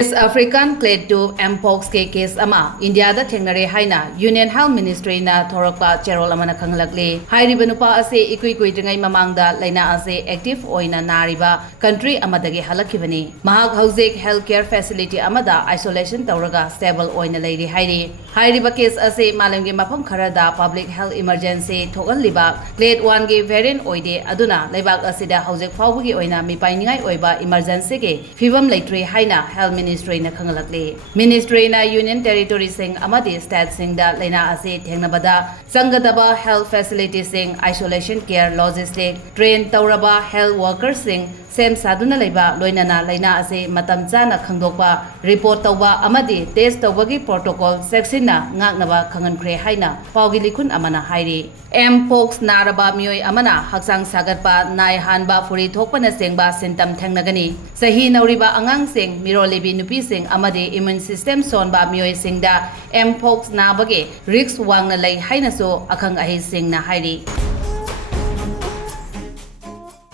West African clade tube Mpox ke case ama India da Thengnare haina Union Health Ministry na thorakpa cherol amana khanglakle hairiba nupa ase ikui kuitingai mamangda laina ase active oina nariba country amadagi halakibani mahak hauzik healthcare facility amada isolation tawraga stable oina leiri hairiba case ase malamgi mafam kharada public health emergency thogalliba clade 1 ge variant oide aduna leibak asida hauzik fawbugi oina mipainingai oiba emergency ge fibam leitre haina health Ministry na khangalakle Ministry na Union Territory sing amadi state sing da laina ase thengnabada sangadaba health facility sing isolation care logistic train tawraba health workers sing sem saduna leiba loinana laina ase matam chana khangdokpa report tawba amadi test tawbagi protocol section na ngaknaba khangankhre haina pawgi likhun amana hairi Mpox naraba mioi amana haksang sagatpa nai hanba furi thokpana sengba symptom thengnagani sahi nauriba angang sing mirolibi nupi sing amadi immune system sonba mioi singda Mpox nabage risk wangna lei haina so akhang ahi sing na hairi